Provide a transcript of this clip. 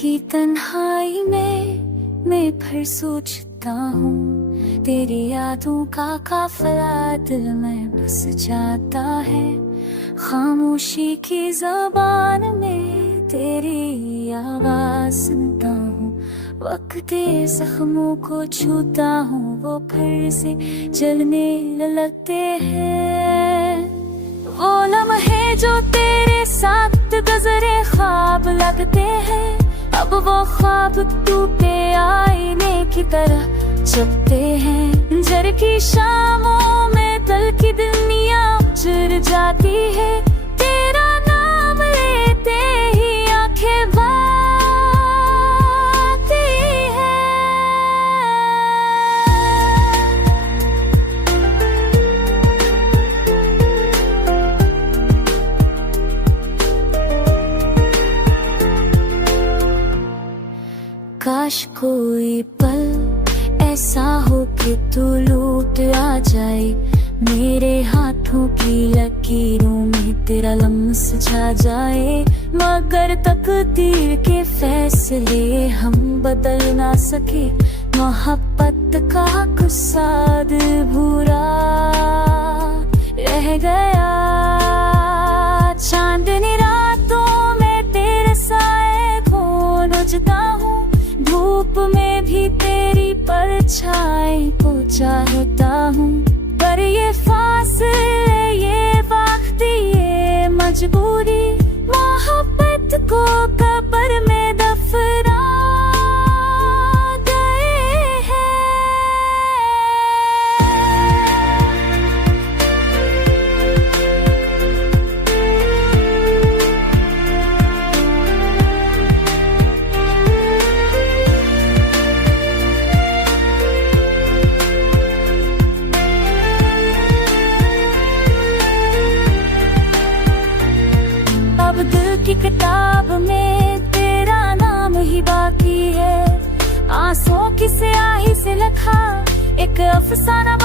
की तन्हाई में मैं फिर सोचता हूँ, तेरी यादों का काफिला दिल में बस जाता है। खामोशी की ज़बान में तेरी आवाज़ सुनता हूँ, वक्त जख्मों को छूता हूँ, वो फिर से जलने लगते हैं। वो लम्हे जो तेरे साथ गुज़रे ख्वाब लगते हैं, अब वो ख्वाब टूटे आईने की तरह चलते हैं। जर की शामों में दिल की दुनिया उजड़ जाती है, तेरा नाम लेते ही आंखें भाती है। काश कोई पल ऐसा हो कि तू लौट आ जाए, मेरे हाथों की लकीरों में तेरा लम्स छा जाए। मगर तकदीर के फैसले हम बदल ना सके, मोहब्बत का गुस्सा अधूरा रह गया। चांदनी रातों में तेरे साए को नोचता हूँ, धूप में भी तेरी परछाई को चाहता हूँ। पर ये फासले, ये वक्त, ये मजबूरी मोहब्बत को कब्र में दफना गए हैं। अब दिल की किताब में तेरा नाम ही बाकी है, आंसुओं की स्याही से लिखा एक अफसाना।